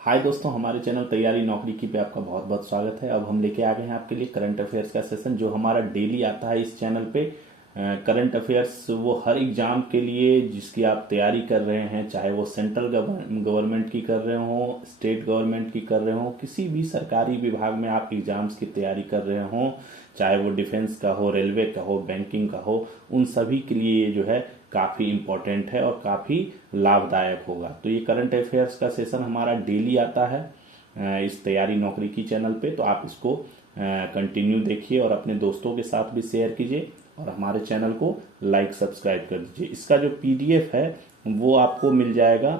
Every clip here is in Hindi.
हाय दोस्तों, हमारे चैनल तैयारी नौकरी की पे आपका बहुत बहुत स्वागत है। अब हम लेके आ गए हैं आपके लिए करंट अफेयर्स का सेशन जो हमारा डेली आता है इस चैनल पे। करंट अफेयर्स वो हर एग्जाम के लिए जिसकी आप तैयारी कर रहे हैं, चाहे वो सेंट्रल गवर्नमेंट की कर रहे हो, स्टेट गवर्नमेंट की कर रहे हो, किसी भी सरकारी विभाग में आप एग्जाम्स की तैयारी कर रहे हो, चाहे वो डिफेंस का हो, रेलवे का हो, बैंकिंग का हो, उन सभी के लिए ये जो है काफ़ी इम्पोर्टेंट है और काफ़ी लाभदायक होगा। तो ये करंट अफेयर्स का सेशन हमारा डेली आता है इस तैयारी नौकरी की चैनल पे, तो आप इसको कंटिन्यू देखिए और अपने दोस्तों के साथ भी शेयर कीजिए और हमारे चैनल को लाइक सब्सक्राइब कर दीजिए। इसका जो पीडीएफ है वो आपको मिल जाएगा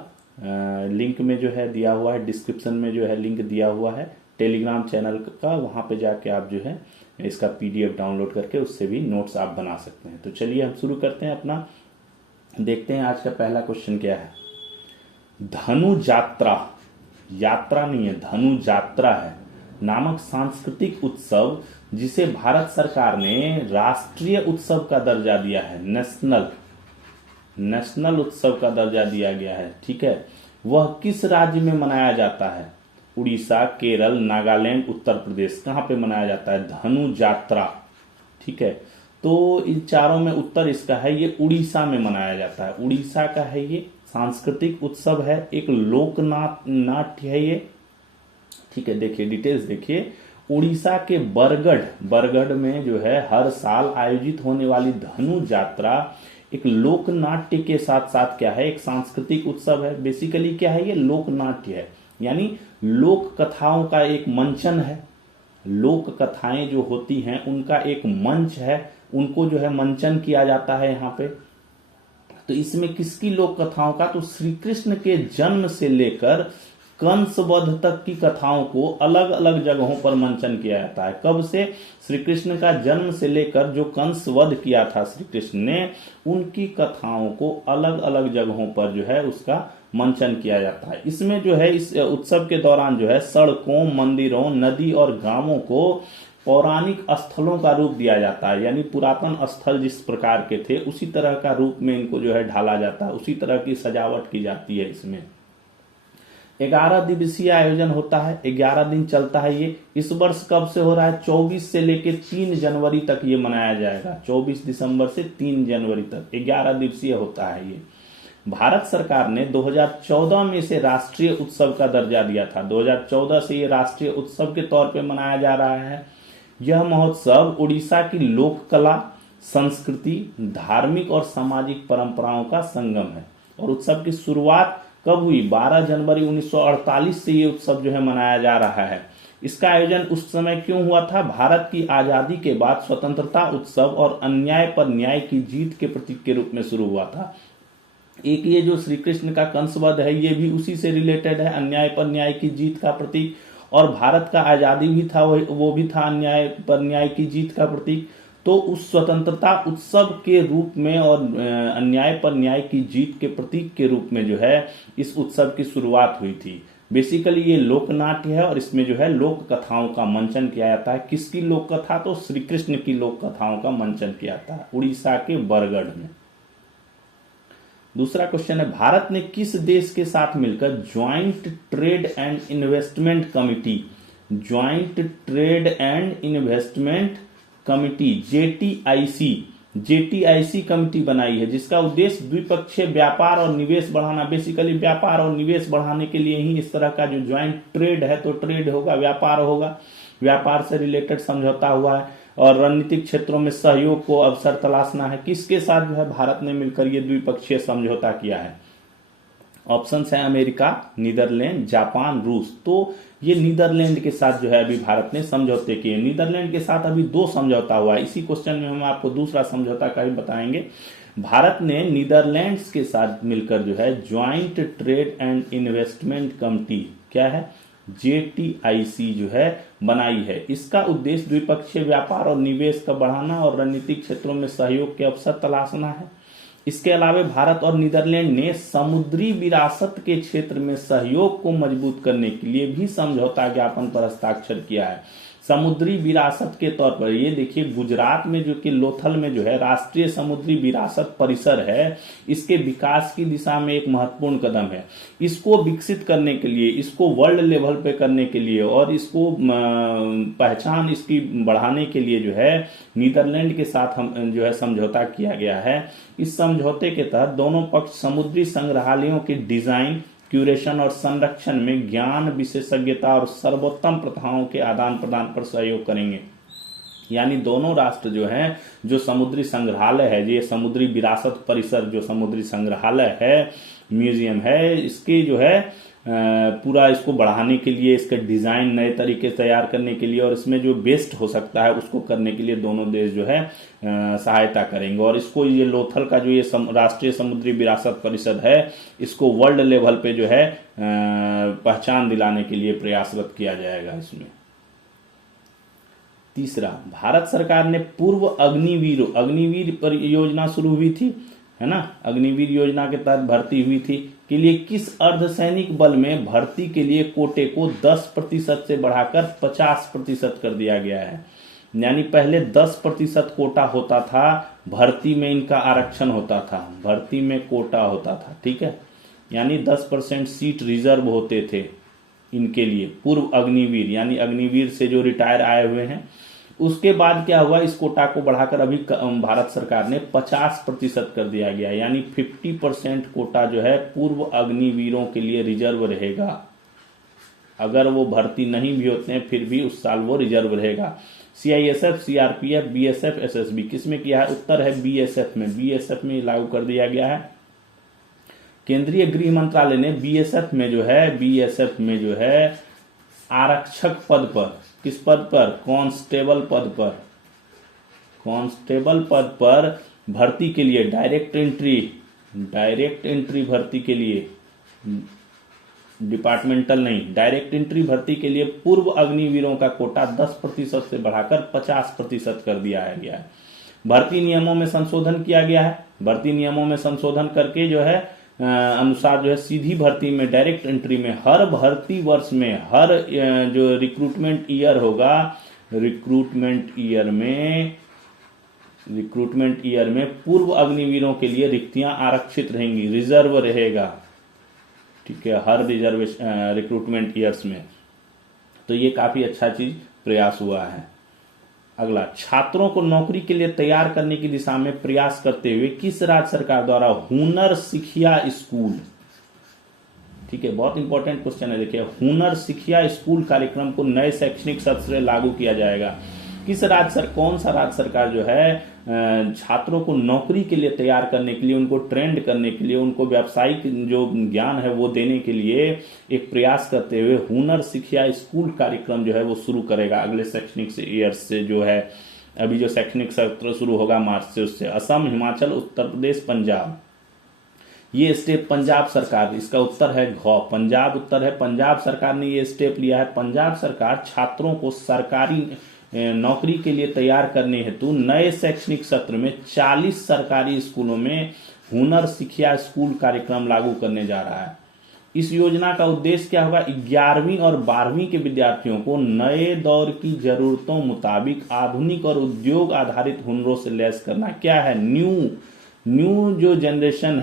लिंक में जो है दिया हुआ है, डिस्क्रिप्शन में जो है लिंक दिया हुआ है टेलीग्राम चैनल का, वहाँ पे जाके आप जो है इसका पीडीएफ डाउनलोड करके उससे भी नोट्स आप बना सकते हैं। तो चलिए हम शुरू करते हैं अपना, देखते हैं आज का पहला क्वेश्चन क्या है। धनु जात्रा, यात्रा नहीं है, धनु जात्रा है, नामक सांस्कृतिक उत्सव जिसे भारत सरकार ने राष्ट्रीय उत्सव का दर्जा दिया है, नेशनल उत्सव का दर्जा दिया गया है, ठीक है, वह किस राज्य में मनाया जाता है? उड़ीसा, केरल, नागालैंड, उत्तर प्रदेश। कहां पे मनाया जाता है? धनु जात्रा, ठीक है। तो इन चारों में उत्तर इसका है, ये उड़ीसा में मनाया जाता है, उड़ीसा का है ये सांस्कृतिक उत्सव है, एक लोक नाट्य है ये, ठीक है। देखिए डिटेल्स देखिए, उड़ीसा के बरगढ़ में जो है हर साल आयोजित होने वाली धनु यात्रा एक लोक नाट्य के साथ साथ क्या है, एक सांस्कृतिक उत्सव है। बेसिकली क्या है, ये लोक नाट्य है, यानी लोक कथाओं का एक मंचन है। लोक कथाएं जो होती हैं उनका एक मंच है, उनको जो है मंचन किया जाता है यहाँ पे। तो इसमें किसकी लोक कथाओं का? तो श्री कृष्ण के जन्म से लेकर कंसवध तक की कथाओं को अलग अलग जगहों पर मंचन किया जाता है। कब से? श्री कृष्ण का जन्म से लेकर जो कंसवध किया था श्री कृष्ण ने, उनकी कथाओं को अलग अलग जगहों पर जो है उसका मंचन किया जाता है। इसमें जो है इस उत्सव के दौरान जो है सड़कों, मंदिरों, नदी और गांवों को पौराणिक स्थलों का रूप दिया जाता है, यानी पुरातन स्थल जिस प्रकार के थे उसी तरह का रूप में इनको जो है ढाला जाता है, उसी तरह की सजावट की जाती है। इसमें 11 दिवसीय आयोजन होता है, 11 दिन चलता है ये। इस वर्ष कब से हो रहा है? 24 से लेकर 3 जनवरी तक ये मनाया जाएगा, 24 दिसंबर से 3 जनवरी तक 11 दिवसीय होता है ये। भारत सरकार ने 2014 में इसे राष्ट्रीय उत्सव का दर्जा दिया था, 2014 से ये राष्ट्रीय उत्सव के तौर पे मनाया जा रहा है। यह महोत्सव उड़ीसा की लोक कला, संस्कृति, धार्मिक और सामाजिक परंपराओं का संगम है। और उत्सव की शुरुआत कब हुई? 12 जनवरी 1948 से ये उत्सव जो है मनाया जा रहा है। इसका आयोजन उस समय क्यों हुआ था? भारत की आजादी के बाद स्वतंत्रता उत्सव और अन्याय पर न्याय की जीत के प्रतीक के रूप में शुरू हुआ था। एक ये जो श्री कृष्ण का कंसवध है ये भी उसी से रिलेटेड है, अन्याय पर न्याय की जीत का प्रतीक, और भारत का आजादी भी था, वो भी था अन्याय पर न्याय की जीत का प्रतीक। तो उस स्वतंत्रता उत्सव के रूप में और अन्याय पर न्याय की जीत के प्रतीक के रूप में जो है इस उत्सव की शुरुआत हुई थी। बेसिकली ये लोक नाट्य है और इसमें जो है लोक कथाओं का मंचन किया जाता है। किसकी लोक कथा? तो श्री कृष्ण की लोक कथाओं का मंचन किया जाता है उड़ीसा के बरगढ़ में। दूसरा क्वेश्चन है, भारत ने किस देश के साथ मिलकर joint trade and investment committee JTIC committee बनाई है, जिसका उद्देश्य द्विपक्षीय व्यापार और निवेश बढ़ाना। बेसिकली व्यापार और निवेश बढ़ाने के लिए ही इस तरह का जो ज्वाइंट ट्रेड है, तो ट्रेड होगा, व्यापार होगा, व्यापार से रिलेटेड समझौता हुआ है, और रणनीतिक क्षेत्रों में सहयोग को अवसर तलाशना है। किसके साथ जो है भारत ने मिलकर ये द्विपक्षीय समझौता किया है? ऑप्शन है अमेरिका, नीदरलैंड, जापान, रूस। तो ये नीदरलैंड के साथ जो है अभी भारत ने समझौते किए। नीदरलैंड के साथ अभी 2 समझौता हुआ है, इसी क्वेश्चन में हम आपको दूसरा समझौता का भी बताएंगे। भारत ने नीदरलैंड्स के साथ मिलकर जो है joint trade and investment committee, क्या है, जेटीआईसी जो है बनाई है। इसका उद्देश्य द्विपक्षीय व्यापार और निवेश का बढ़ाना और रणनीतिक क्षेत्रों में सहयोग के अवसर तलाशना है। इसके अलावा भारत और नीदरलैंड ने समुद्री विरासत के क्षेत्र में सहयोग को मजबूत करने के लिए भी समझौता ज्ञापन पर हस्ताक्षर किया है। समुद्री विरासत के तौर पर। ये देखिए गुजरात में जो कि लोथल में जो है राष्ट्रीय समुद्री विरासत परिसर है, इसके विकास की दिशा में एक महत्वपूर्ण कदम है। इसको विकसित करने के लिए, इसको वर्ल्ड लेवल पे करने के लिए और इसको पहचान इसकी बढ़ाने के लिए जो है नीदरलैंड के साथ हम जो है समझौता किया गया है। इस समझौते के तहत दोनों पक्ष समुद्री संग्रहालयों के डिजाइन, क्यूरेशन और संरक्षण में ज्ञान, विशेषज्ञता और सर्वोत्तम प्रथाओं के आदान प्रदान पर सहयोग करेंगे। यानी दोनों राष्ट्र जो हैं, जो समुद्री संग्रहालय है, ये समुद्री विरासत परिसर जो समुद्री संग्रहालय है, म्यूजियम है, इसके जो है पूरा इसको बढ़ाने के लिए, इसका डिजाइन नए तरीके तैयार करने के लिए और इसमें जो बेस्ट हो सकता है उसको करने के लिए दोनों देश जो है सहायता करेंगे। और इसको ये लोथल का जो ये राष्ट्रीय समुद्री विरासत परिषद है, इसको वर्ल्ड लेवल पे जो है पहचान दिलाने के लिए प्रयासरत किया जाएगा इसमें। तीसरा, भारत सरकार ने पूर्व अग्निवीर परियोजना शुरू हुई थी, है ना, अग्निवीर योजना के तहत भर्ती हुई थी, के लिए किस अर्धसैनिक बल में भर्ती के लिए कोटे को 10% से बढ़ाकर 50% कर दिया गया है। यानी पहले 10% कोटा होता था, भर्ती में इनका आरक्षण होता था, भर्ती में कोटा होता था, ठीक है। यानी 10% सीट रिजर्व होते थे इनके लिए, पूर्व अग्निवीर यानी अग्निवीर से जो रिटायर आए हुए हैं। उसके बाद क्या हुआ, इस कोटा को बढ़ाकर अभी भारत सरकार ने 50% कर दिया गया, यानी 50% कोटा जो है पूर्व अग्निवीरों के लिए रिजर्व रहेगा। अगर वो भर्ती नहीं भी होते हैं फिर भी उस साल वो रिजर्व रहेगा। CISF, CRPF, BSF, SSB किसमें किया है? उत्तर है BSF में। BSF में लागू कर दिया गया है। केंद्रीय गृह मंत्रालय ने BSF में जो है आरक्षक पद पर, किस पद पर? कांस्टेबल पद पर भर्ती के लिए, डायरेक्ट एंट्री भर्ती के लिए, डिपार्टमेंटल नहीं, डायरेक्ट एंट्री भर्ती के लिए पूर्व अग्निवीरों का कोटा 10% से बढ़ाकर 50% कर दिया गया है। भर्ती नियमों में संशोधन किया गया है। भर्ती नियमों में संशोधन करके जो है अनुसार जो है सीधी भर्ती में, डायरेक्ट एंट्री में हर भर्ती वर्ष में, हर जो रिक्रूटमेंट ईयर होगा, रिक्रूटमेंट ईयर में पूर्व अग्निवीरों के लिए रिक्तियां आरक्षित रहेंगी, रिजर्व रहेगा, ठीक है, हर रिक्रूटमेंट ईयर्स में। तो ये काफी अच्छा चीज प्रयास हुआ है। अगला, छात्रों को नौकरी के लिए तैयार करने की दिशा में प्रयास करते हुए किस राज्य सरकार द्वारा हुनर सिखिया स्कूल, ठीक है, बहुत इंपॉर्टेंट क्वेश्चन है, देखिए, हुनर सिखिया स्कूल कार्यक्रम को नए शैक्षणिक सत्र से लागू किया जाएगा। कौन सा राज्य सरकार जो है छात्रों को नौकरी के लिए तैयार करने के लिए, उनको ट्रेंड करने के लिए, उनको व्यावसायिक जो ज्ञान है वो देने के लिए एक प्रयास करते हुए हुनर सिखिया स्कूल कार्यक्रम जो है वो शुरू करेगा अगले शैक्षणिक ईयर से। जो है अभी जो शैक्षणिक सत्र शुरू होगा मार्च से, उससे असम, हिमाचल, उत्तर प्रदेश, पंजाब, ये स्टेप पंजाब सरकार, इसका उत्तर है घ, पंजाब उत्तर है। पंजाब सरकार ने ये स्टेप लिया है। पंजाब सरकार छात्रों को सरकारी नौकरी के लिए तैयार करने हेतु नए शैक्षणिक सत्र में 40 सरकारी स्कूलों में हुनर सिखिया स्कूल कार्यक्रम लागू करने जा रहा है। इस योजना का उद्देश्य क्या होगा? 11वीं और 12वीं के विद्यार्थियों को नए दौर की जरूरतों मुताबिक आधुनिक और उद्योग आधारित हुनरों से लैस करना। क्या है? न्यू जो जनरेशन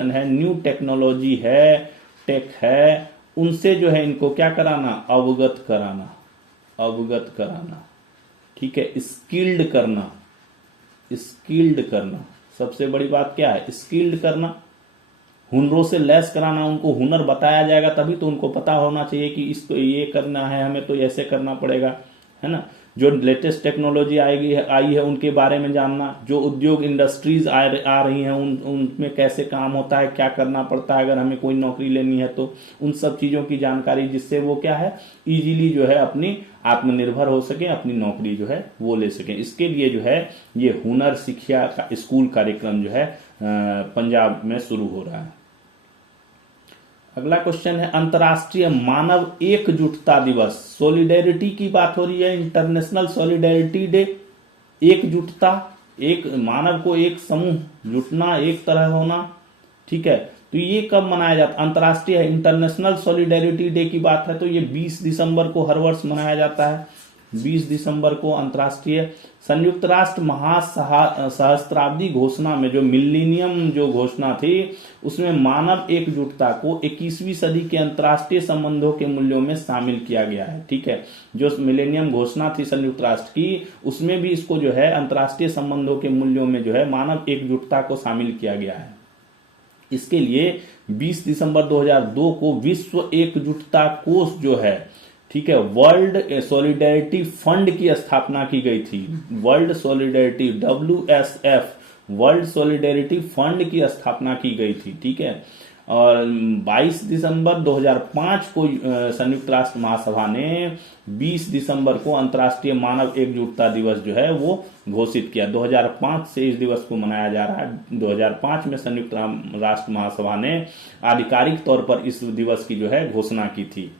है, न्यू टेक्नोलॉजी है, टेक है, उनसे जो है इनको क्या कराना? अवगत कराना, ठीक है, स्किल्ड करना। सबसे बड़ी बात क्या है? स्किल्ड करना, हुनरों से लैस कराना। उनको हुनर बताया जाएगा तभी तो उनको पता होना चाहिए कि इसको ये करना है, हमें तो ऐसे करना पड़ेगा, है ना। जो लेटेस्ट टेक्नोलॉजी आई है उनके बारे में जानना, जो उद्योग इंडस्ट्रीज आ रही हैं उनमें कैसे काम होता है, क्या करना पड़ता है अगर हमें कोई नौकरी लेनी है तो उन सब चीजों की जानकारी, जिससे वो क्या है इजीली जो है अपनी आत्मनिर्भर हो सके, अपनी नौकरी जो है वो ले सके। इसके लिए जो है ये हुनर सिखिया का स्कूल कार्यक्रम जो है पंजाब में शुरू हो रहा है। अगला क्वेश्चन है, अंतर्राष्ट्रीय मानव एकजुटता दिवस, सॉलिडेरिटी की बात हो रही है, इंटरनेशनल सॉलिडेरिटी डे। एकजुटता, एक मानव को एक समूह, जुटना, एक तरह होना, ठीक है। तो ये कब मनाया जाता? अंतर्राष्ट्रीय इंटरनेशनल सॉलिडेरिटी डे की बात है तो ये 20 दिसंबर को हर वर्ष मनाया जाता है। 20 दिसंबर को अंतर्राष्ट्रीय संयुक्त राष्ट्र महासहस्त्राब्दी घोषणा में जो मिलेनियम जो घोषणा थी उसमें मानव एकजुटता को 21वीं सदी के अंतर्राष्ट्रीय संबंधों के मूल्यों में शामिल किया गया है। ठीक है, जो मिलेनियम घोषणा थी संयुक्त राष्ट्र की उसमें भी इसको जो है अंतर्राष्ट्रीय संबंधों के मूल्यों में जो है मानव एकजुटता को शामिल किया गया है। इसके लिए 20 दिसंबर 2002 को विश्व एकजुटता कोष जो है, ठीक है, वर्ल्ड सॉलिडेरिटी फंड की स्थापना की गई थी। World solidarity WSF world solidarity fund की स्थापना की गई थी। ठीक है, और 22 दिसंबर 2005 को संयुक्त राष्ट्र महासभा ने 20 दिसंबर को अंतर्राष्ट्रीय मानव एकजुटता दिवस जो है वो घोषित किया। 2005 से इस दिवस को मनाया जा रहा है। 2005 में संयुक्त राष्ट्र महासभा ने आधिकारिक तौर पर इस दिवस की जो है घोषणा की थी।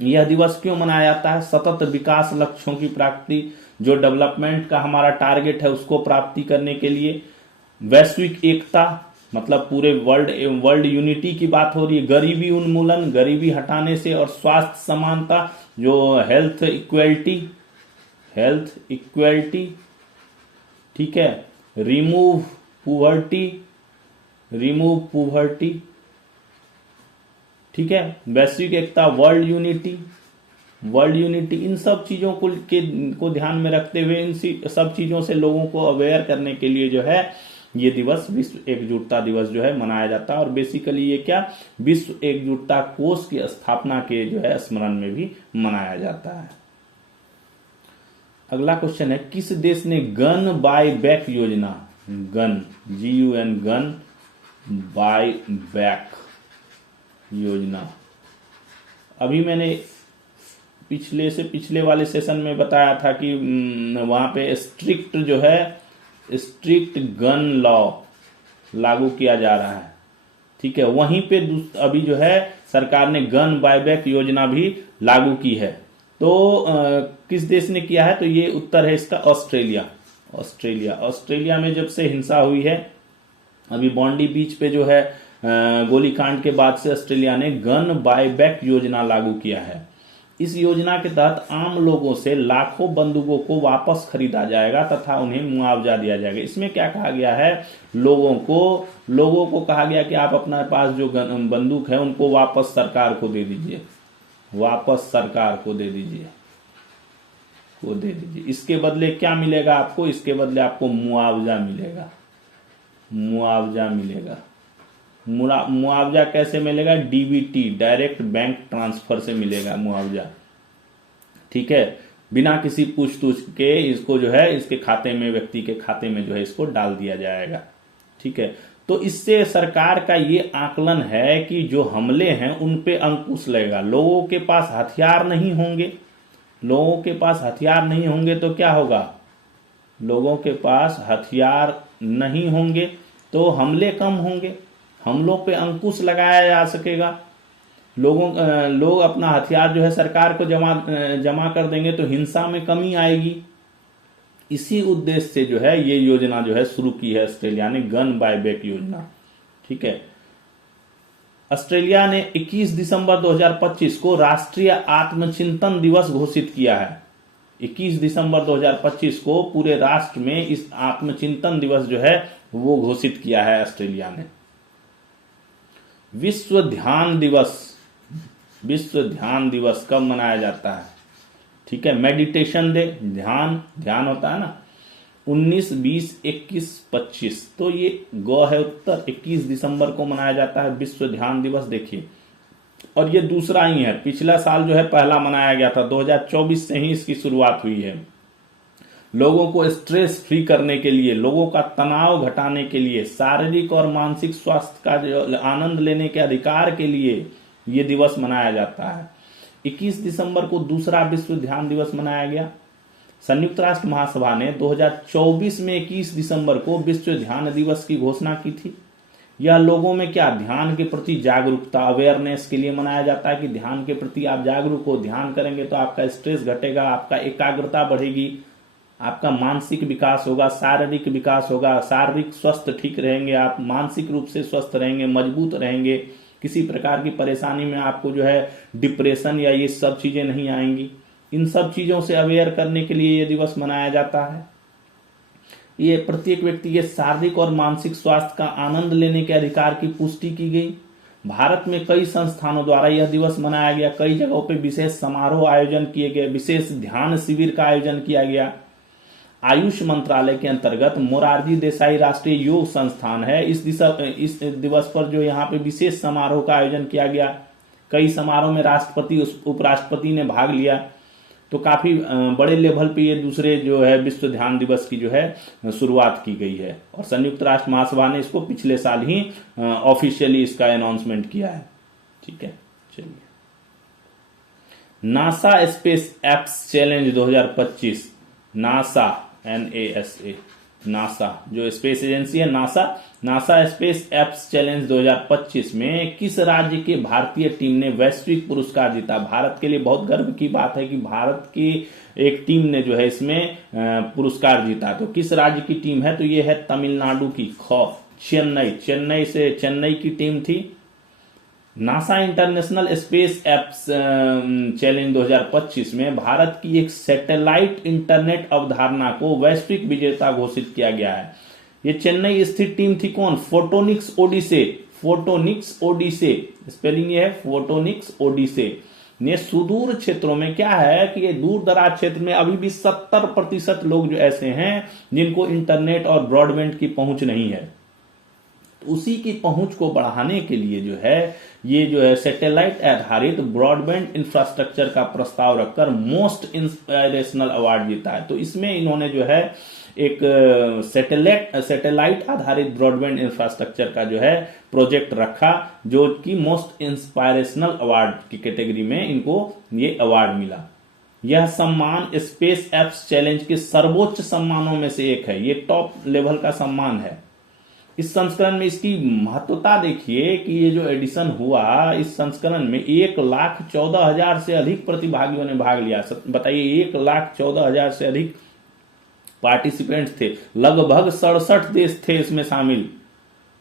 यह दिवस क्यों मनाया जाता है? सतत विकास लक्ष्यों की प्राप्ति, जो डेवलपमेंट का हमारा टारगेट है उसको प्राप्ति करने के लिए, वैश्विक एकता मतलब पूरे वर्ल्ड यूनिटी की बात हो रही है, गरीबी उन्मूलन, गरीबी हटाने से, और स्वास्थ्य समानता जो हेल्थ इक्वलिटी, ठीक है, रिमूव पुवर्टी, ठीक है, वैश्विक एकता, वर्ल्ड यूनिटी, इन सब चीजों को ध्यान में रखते हुए इन सब चीजों से लोगों को अवेयर करने के लिए जो है ये दिवस विश्व एकजुटता दिवस जो है मनाया जाता है। और बेसिकली ये क्या विश्व एकजुटता कोष की स्थापना के जो है स्मरण में भी मनाया जाता है। अगला क्वेश्चन है, किस देश ने गन बाय बैक योजना, GUN गन बाय बैक योजना, अभी मैंने पिछले वाले सेशन में बताया था कि वहां पे स्ट्रिक्ट गन लॉ लागू किया जा रहा है। ठीक है, वहीं पे अभी जो है सरकार ने गन बायबैक योजना भी लागू की है। तो किस देश ने किया है? तो ये उत्तर है इसका ऑस्ट्रेलिया में जब से हिंसा हुई है, अभी बॉन्डी बीच पे जो है गोलीकांड के बाद से ऑस्ट्रेलिया ने गन बायबैक योजना लागू किया है। इस योजना के तहत आम लोगों से लाखों बंदूकों को वापस खरीदा जाएगा तथा उन्हें मुआवजा दिया जाएगा। इसमें क्या कहा गया है? लोगों को कहा गया कि आप अपने पास जो बंदूक है उनको वापस सरकार को दे दीजिए, इसके बदले क्या मिलेगा आपको? इसके बदले आपको मुआवजा मिलेगा। मुआवजा कैसे मिलेगा? DBT डायरेक्ट बैंक ट्रांसफर से मिलेगा मुआवजा। ठीक है, बिना किसी पूछ-तूछ के इसको जो है इसके खाते में, व्यक्ति के खाते में जो है इसको डाल दिया जाएगा। ठीक है, तो इससे सरकार का ये आकलन है कि जो हमले हैं उन पे अंकुश लगेगा। लोगों के पास हथियार नहीं होंगे तो क्या होगा? लोगों के पास हथियार नहीं होंगे तो हमले कम होंगे, हमलों पे अंकुश लगाया जा सकेगा। लोग अपना हथियार जो है सरकार को जमा कर देंगे तो हिंसा में कमी आएगी। इसी उद्देश्य से जो है ये योजना जो है शुरू की है ऑस्ट्रेलिया ने, गन बायबैक योजना। ठीक है, ऑस्ट्रेलिया ने 21 दिसंबर 2025 को राष्ट्रीय आत्मचिंतन दिवस घोषित किया है। 21 दिसंबर 2025 को पूरे राष्ट्र में इस आत्मचिंतन दिवस जो है वो घोषित किया है ऑस्ट्रेलिया ने। विश्व ध्यान दिवस कब मनाया जाता है? ठीक है, मेडिटेशन डे, ध्यान होता है ना, 19, 20, 21, 25, तो ये ग है उत्तर। 21 दिसंबर को मनाया जाता है विश्व ध्यान दिवस। देखिए, और ये दूसरा ही है, पिछला साल जो है पहला मनाया गया था, 2024 से ही इसकी शुरुआत हुई है। लोगों को स्ट्रेस फ्री करने के लिए, लोगों का तनाव घटाने के लिए, शारीरिक और मानसिक स्वास्थ्य का जो आनंद लेने के अधिकार के लिए ये दिवस मनाया जाता है। 21 दिसंबर को दूसरा विश्व ध्यान दिवस मनाया गया। संयुक्त राष्ट्र महासभा ने 2024 में 21 दिसंबर को विश्व ध्यान दिवस की घोषणा की थी। यह लोगों में क्या ध्यान के प्रति जागरूकता, अवेयरनेस के लिए मनाया जाता है कि ध्यान के प्रति आप जागरूक हो, ध्यान करेंगे तो आपका स्ट्रेस घटेगा, आपका एकाग्रता बढ़ेगी, आपका मानसिक विकास होगा, शारीरिक विकास होगा, शारीरिक स्वस्थ ठीक रहेंगे, आप मानसिक रूप से स्वस्थ रहेंगे, मजबूत रहेंगे, किसी प्रकार की परेशानी में आपको जो है डिप्रेशन या ये सब चीजें नहीं आएंगी। इन सब चीजों से अवेयर करने के लिए ये दिवस मनाया जाता है। ये प्रत्येक व्यक्ति के शारीरिक और मानसिक स्वास्थ्य का आनंद लेने के अधिकार की पुष्टि की गई। भारत में कई संस्थानों द्वारा यह दिवस मनाया गया। कई जगहों पे विशेष समारोह आयोजन किए गए, विशेष ध्यान शिविर का आयोजन किया गया। आयुष मंत्रालय के अंतर्गत मोरारजी देसाई राष्ट्रीय योग संस्थान है। इस दिवस पर जो यहाँ पे विशेष समारोह का आयोजन किया गया। कई समारोह में राष्ट्रपति उपराष्ट्रपति ने भाग लिया। तो काफी बड़े लेवल पे ये दूसरे जो है विश्व ध्यान दिवस की जो है शुरुआत की गई है और संयुक्त राष्ट्र महासभा ने इसको पिछले साल ही ऑफिशियली इसका अनाउंसमेंट किया है। ठीक है, चलिए। NASA space apps challenge 2025, NASA NASA, NASA जो स्पेस एजेंसी है, नासा स्पेस एप्स चैलेंज 2025 में किस राज्य के भारतीय टीम ने वैश्विक पुरस्कार जीता? भारत के लिए बहुत गर्व की बात है कि भारत की एक टीम ने जो है इसमें पुरस्कार जीता। तो किस राज्य की टीम है? तो ये है तमिलनाडु की, चेन्नई की टीम थी। NASA international space apps challenge 2025 में भारत की एक सैटेलाइट इंटरनेट अवधारणा को वैश्विक विजेता घोषित किया गया है। ये चेन्नई स्थित टीम थी कौन? फोटोनिक्स ओडिसे, स्पेलिंग ये है फोटोनिक्स ओडिसे। ने सुदूर क्षेत्रों में क्या है कि ये दूर दराज क्षेत्र में अभी भी 70% लोग जो ऐसे हैं जिनको इंटरनेट और ब्रॉडबैंड की पहुंच नहीं है। तो उसी की पहुंच को बढ़ाने के लिए जो है ये जो है सैटेलाइट आधारित ब्रॉडबैंड इंफ्रास्ट्रक्चर का प्रस्ताव रखकर मोस्ट इंस्पायरेशनल अवार्ड जीता है। तो इसमें इन्होंने जो है एक सैटेलाइट आधारित ब्रॉडबैंड इंफ्रास्ट्रक्चर का जो है प्रोजेक्ट रखा, जो कि मोस्ट इंस्पायरेशनल अवार्ड की कैटेगरी में इनको ये अवार्ड मिला। यह सम्मान स्पेस एप्स चैलेंज के सर्वोच्च सम्मानों में से एक है। ये टॉप लेवल का सम्मान है। इस संस्करण में इसकी महत्वता देखिए कि ये जो एडिशन हुआ, इस संस्करण में 1,14,000 से अधिक प्रतिभागियों ने भाग लिया। बताइए, 1,14,000 से अधिक पार्टिसिपेंट्स थे। लगभग 67 देश थे इसमें शामिल।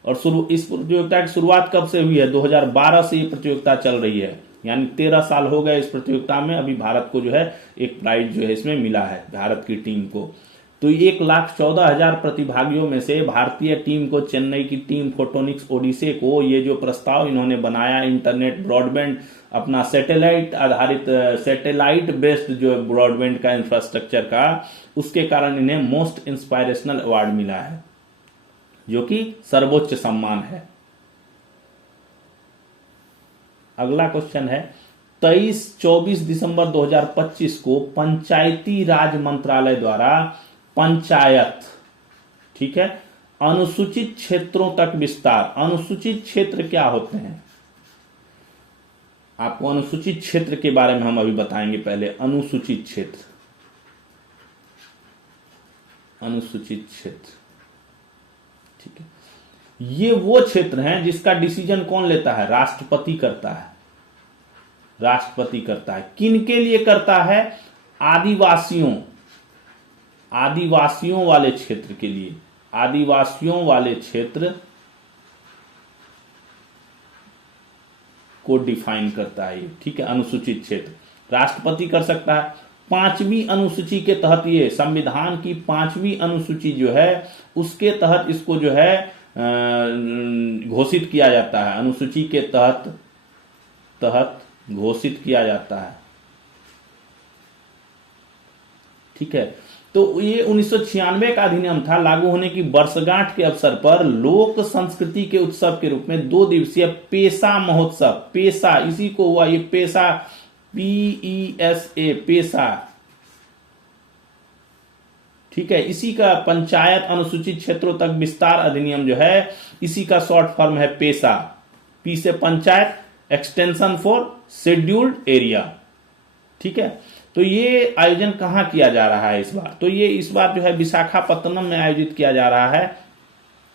और इस प्रतियोगिता की शुरुआत कब से हुई है? 2012 से ये प्रतियोगिता चल रही है, यानी 13 साल हो गए इस प्रतियोगिता में। अभी भारत को जो है एक प्राइज जो है इसमें मिला है, भारत की टीम को। तो 1,14,000 प्रतिभागियों में से भारतीय टीम को, चेन्नई की टीम फोटोनिक्स ओडिसे को ये जो प्रस्ताव इन्होंने बनाया इंटरनेट ब्रॉडबैंड, अपना सैटेलाइट बेस्ड जो ब्रॉडबैंड का इंफ्रास्ट्रक्चर का, उसके कारण इन्हें मोस्ट इंस्पायरेशनल अवार्ड मिला है, जो कि सर्वोच्च सम्मान है। अगला क्वेश्चन है, 23-24 दिसंबर 2025 को पंचायती राज मंत्रालय द्वारा पंचायत, ठीक है, अनुसूचित क्षेत्रों तक विस्तार। अनुसूचित क्षेत्र क्या होते हैं? आपको अनुसूचित क्षेत्र के बारे में हम अभी बताएंगे। पहले अनुसूचित क्षेत्र, ठीक है, ये वो क्षेत्र हैं जिसका डिसीजन कौन लेता है? राष्ट्रपति करता है। किन के लिए करता है? आदिवासियों वाले क्षेत्र के लिए। आदिवासियों वाले क्षेत्र को डिफाइन करता है ये, ठीक है। अनुसूचित क्षेत्र राष्ट्रपति कर सकता है। 5वीं अनुसूची के तहत, ये संविधान की 5वीं अनुसूची जो है उसके तहत इसको जो है घोषित किया जाता है। अनुसूची के तहत घोषित किया जाता है, ठीक है। तो ये 1996 का अधिनियम था। लागू होने की वर्षगांठ के अवसर पर लोक संस्कृति के उत्सव के रूप में 2 दिवसीय पेशा महोत्सव, पेशा इसी को हुआ, ये पेशा PESA, पेशा, ठीक है। इसी का पंचायत अनुसूचित क्षेत्रों तक विस्तार अधिनियम जो है, इसी का शॉर्ट फॉर्म है पेशा। पी से panchayat, extension for scheduled area, ठीक है। तो ये आयोजन कहां किया जा रहा है इस बार? तो ये इस बार जो है विशाखापत्तनम में आयोजित किया जा रहा है।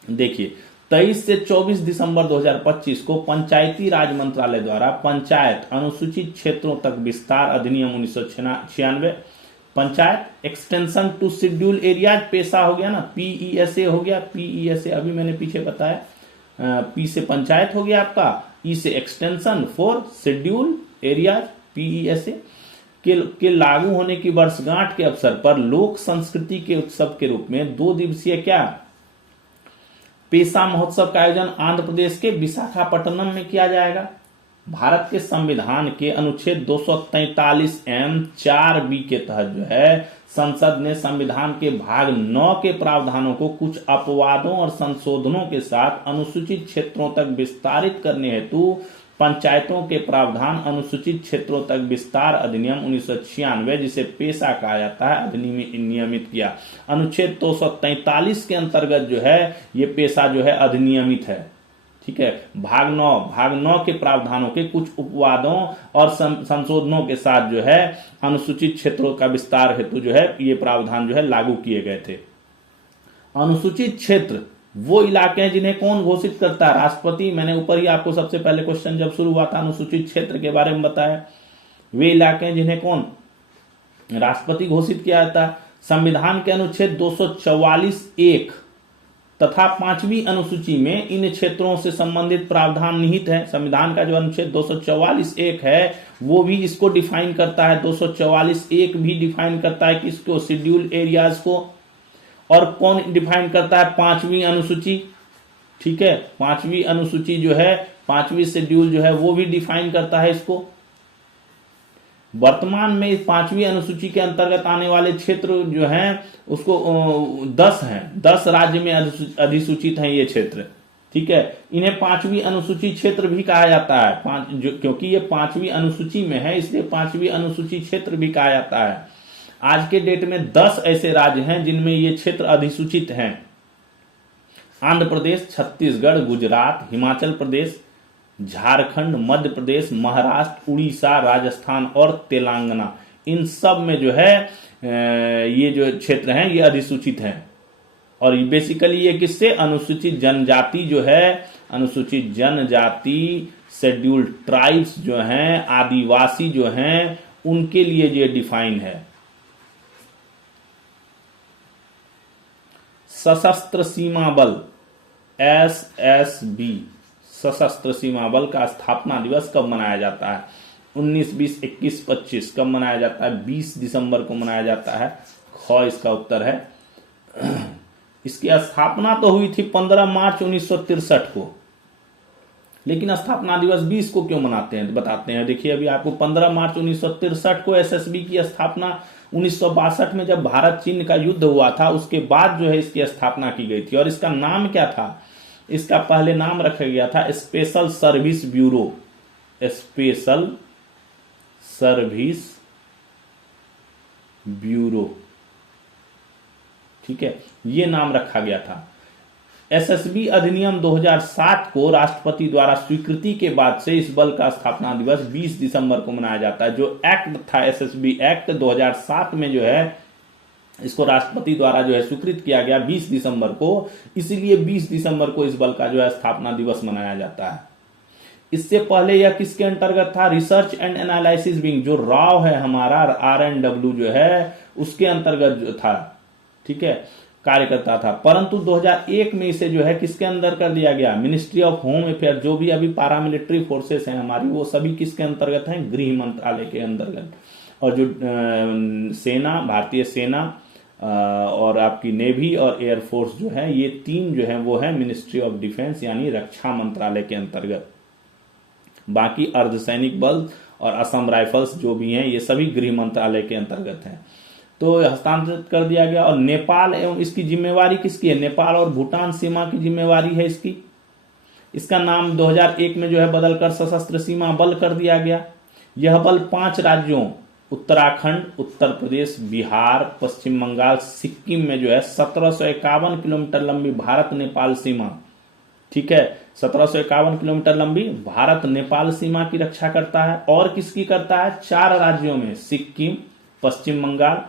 देखिए, 23 से 24 दिसंबर 2025 को पंचायती राज मंत्रालय द्वारा पंचायत अनुसूचित क्षेत्रों तक विस्तार अधिनियम 1996, panchayat extension to schedule area, PESA हो गया ना, PESA हो गया, PESA अभी मैंने पीछे बताया। P से पंचायत हो गया आपका, E से extension for schedule area, PESA। के लागू होने की वर्षगांठ के अवसर पर लोक संस्कृति के उत्सव के रूप में 2 दिवसीय क्या पेशा महोत्सव का आयोजन आंध्र प्रदेश के विशाखापट्टनम में किया जाएगा। भारत के संविधान के अनुच्छेद 243(4)(b) के तहत जो है संसद ने संविधान के भाग 9 के प्रावधानों को कुछ अपवादों और संशोधनों के साथ अनुसूचित क्षेत्रों तक विस्तारित करने हेतु पंचायतों के प्रावधान अनुसूचित क्षेत्रों तक विस्तार अधिनियम 1996 जिसे पेशा कहा जाता है अधिनियमित किया। अनुच्छेद 243 के अंतर्गत जो है ये पेशा जो है अधिनियमित है। ठीक है, भाग 9 के प्रावधानों के कुछ उपवादों और संशोधनों के साथ जो है अनुसूचित क्षेत्रों का विस्तार हेतु जो है ये प्रावधान जो है लागू किए गए थे। अनुसूचित क्षेत्र वो इलाके हैं जिन्हें कौन घोषित करता है? राष्ट्रपति। मैंने ऊपर ही आपको सबसे पहले क्वेश्चन जब शुरू हुआ था अनुसूचित क्षेत्र के बारे में बताया। वे इलाके हैं जिन्हें कौन? राष्ट्रपति घोषित किया जाता है। संविधान के अनुच्छेद 244(1) तथा 5वीं अनुसूची में इन क्षेत्रों से संबंधित प्रावधान निहित है। संविधान का जो अनुच्छेद 244(1) है वो भी इसको डिफाइन करता है। 244(1) भी डिफाइन करता है किसको? शेड्यूल एरियाज को। और कौन डिफाइन करता है? 5वीं अनुसूची। ठीक है, 5वीं अनुसूची जो है 5वीं शेड्यूल जो है वो भी डिफाइन करता है इसको। वर्तमान में इस 5वीं अनुसूची के अंतर्गत आने वाले क्षेत्र जो हैं उसको 10 हैं। 10 राज्य में अधिसूचित हैं ये क्षेत्र। ठीक है, इन्हें 5वीं अनुसूची क्षेत्र भी कहा जाता है। क्योंकि ये 5वीं अनुसूची में है इसलिए 5वीं अनुसूची क्षेत्र भी कहा जाता है। आज के डेट में 10 ऐसे राज्य हैं जिनमें ये क्षेत्र अधिसूचित हैं। आंध्र प्रदेश, छत्तीसगढ़, गुजरात, हिमाचल प्रदेश, झारखंड, मध्य प्रदेश, महाराष्ट्र, उड़ीसा, राजस्थान और तेलंगाना। इन सब में जो है ये जो क्षेत्र हैं ये अधिसूचित हैं। और बेसिकली ये किससे? अनुसूचित जनजाति जो है, अनुसूचित जनजाति, शेड्यूल्ड ट्राइब्स जो हैं, आदिवासी जो हैं, उनके लिए ये डिफाइन है। सशस्त्र सीमा बल SSB सशस्त्र सीमा बल का स्थापना दिवस कब मनाया जाता है? 19, 20, 21, 25 कब मनाया जाता है? 20 दिसंबर को मनाया जाता है। ख इसका उत्तर है। इसकी स्थापना तो हुई थी 15 मार्च 1963 को, लेकिन स्थापना दिवस 20 को क्यों मनाते हैं बताते हैं। देखिए अभी आपको 15 मार्च 1963 को SSB की स्थापना 1962 में जब भारत चीन का युद्ध हुआ था उसके बाद जो है इसकी स्थापना की गई थी। और इसका नाम क्या था? इसका पहले नाम रखा गया था special service bureau. Special service bureau. ठीक है, ये नाम रखा गया था। SSB अधिनियम 2007 को राष्ट्रपति द्वारा स्वीकृति के बाद से इस बल का स्थापना दिवस 20 दिसंबर को मनाया जाता है। जो एक्ट था SSB एक्ट 2007 में जो है इसको राष्ट्रपति द्वारा जो है स्वीकृत किया गया 20 दिसंबर को, इसीलिए 20 दिसंबर को इस बल का जो है स्थापना दिवस मनाया जाता है। इससे पहले यह किसके अंतर्गत था? रिसर्च एंड एनालिसिस विंग, जो राव है हमारा RNW जो है उसके अंतर्गत जो था। ठीक है, कार्य करता था। परंतु 2001 में इसे जो है किसके अंदर कर दिया गया? Ministry of home affair. जो भी अभी पारामिलिट्री फोर्सेस हैं हमारी वो सभी किसके अंतर्गत हैं? गृह मंत्रालय के अंतर्गत। और जो सेना, भारतीय सेना और आपकी नेवी और एयरफोर्स जो है ये तीन जो है वो है मिनिस्ट्री ऑफ डिफेंस यानी रक्षा मंत्रालय के अंतर्गत। बाकी अर्धसैनिक बल और असम राइफल्स जो भी हैं ये सभी गृह मंत्रालय के अंतर्गत हैं। तो हस्तांतरित कर दिया गया। और नेपाल एवं इसकी जिम्मेवारी किसकी है? नेपाल और भूटान सीमा की जिम्मेवारी है इसकी। इसका नाम 2001 में जो है बदलकर सशस्त्र सीमा बल कर दिया गया। यह बल 5 राज्यों उत्तराखंड, उत्तर प्रदेश, बिहार, पश्चिम बंगाल, सिक्किम में जो है 1751 किलोमीटर लंबी भारत नेपाल सीमा, ठीक है, 1751 किलोमीटर लंबी भारत नेपाल सीमा की रक्षा करता है। और किसकी करता है? 4 राज्यों में, सिक्किम, पश्चिम बंगाल,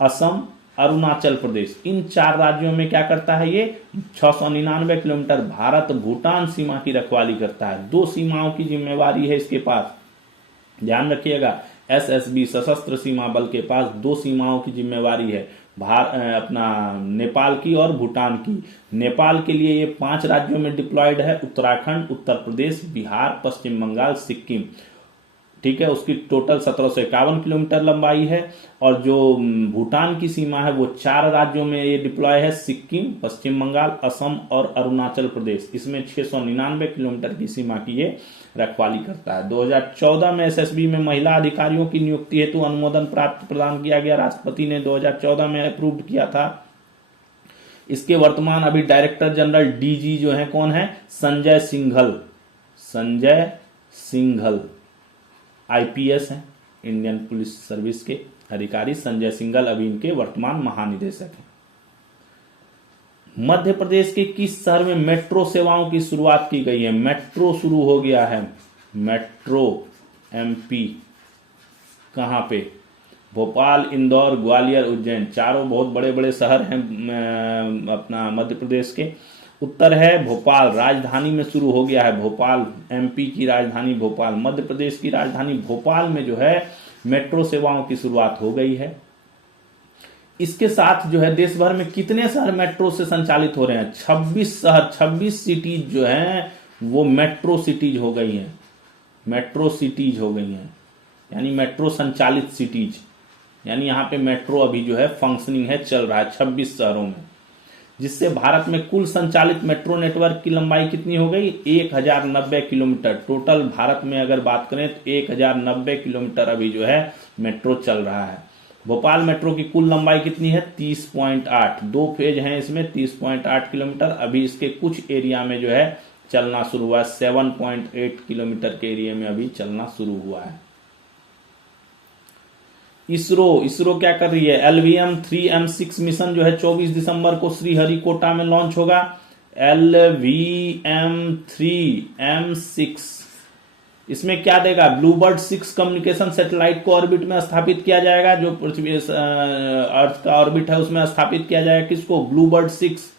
असम, अरुणाचल प्रदेश, इन 4 राज्यों में क्या करता है? ये 699 किलोमीटर भारत भूटान सीमा की रखवाली करता है। 2 सीमाओं की जिम्मेवारी है इसके पास, ध्यान रखिएगा। SSB सशस्त्र सीमा बल के पास 2 सीमाओं की जिम्मेवारी है, अपना नेपाल की और भूटान की। नेपाल के लिए ये 5 राज्यों में डिप्लॉयड है, उत्तराखंड, उत्तर प्रदेश, बिहार, पश्चिम बंगाल, सिक्किम। ठीक है, उसकी टोटल 1751 किलोमीटर लंबाई है। और जो भूटान की सीमा है वो 4 राज्यों में ये डिप्लॉय है, सिक्किम, पश्चिम बंगाल, असम और अरुणाचल प्रदेश। इसमें 699 किलोमीटर की सीमा की ये रखवाली करता है। 2014 में एसएसबी में महिला अधिकारियों की नियुक्ति हेतु अनुमोदन प्राप्त प्रदान किया गया। राष्ट्रपति ने 2014 में अप्रूव किया था। इसके वर्तमान अभी डायरेक्टर जनरल डीजी जो है कौन है? संजय सिंघल। संजय सिंघल आईपीएस है, इंडियन पुलिस सर्विस के अधिकारी संजय सिंघल अभी इनके वर्तमान महानिदेशक हैं। मध्य प्रदेश के किस शहर में मेट्रो सेवाओं की शुरुआत की गई है? मेट्रो शुरू हो गया है, मेट्रो एमपी। कहां पे? भोपाल, इंदौर, ग्वालियर, उज्जैन, चारों बहुत बड़े बड़े शहर हैं अपना मध्य प्रदेश के। उत्तर है भोपाल, राजधानी में शुरू हो गया है भोपाल, एमपी की राजधानी भोपाल। मध्य प्रदेश की राजधानी भोपाल में जो है मेट्रो सेवाओं की शुरुआत हो गई है। इसके साथ जो है देश भर में कितने शहर मेट्रो से संचालित हो रहे हैं? 26 शहर, 26 सिटीज जो हैं वो मेट्रो सिटीज हो गई हैं, मेट्रो सिटीज हो गई हैं, यानी मेट्रो संचालित सिटीज, यानी यहां पे मेट्रो अभी जो है फंक्शनिंग है, चल रहा है 26 शहरों में। जिससे भारत में कुल संचालित मेट्रो नेटवर्क की लंबाई कितनी हो गई? 1090 किलोमीटर। टोटल भारत में अगर बात करें तो 1090 किलोमीटर अभी जो है मेट्रो चल रहा है। भोपाल मेट्रो की कुल लंबाई कितनी है? 30.8। 2 फेज हैं इसमें, 30.8 किलोमीटर। अभी इसके कुछ एरिया में जो है चलना शुरू हुआ है, 7.8 किलोमीटर के एरिया में अभी चलना शुरू हुआ है। इसरो क्या कर रही है? LVM 3M6 मिशन जो है 24 दिसंबर को श्रीहरिकोटा में लॉन्च होगा। LVM 3M6 इसमें क्या देगा? ब्लूबर्ड 6 कम्युनिकेशन सैटेलाइट को ऑर्बिट में स्थापित किया जाएगा। जो पृथ्वी अर्थ का ऑर्बिट है उसमें स्थापित किया जाएगा। किसको? ब्लूबर्ड 6।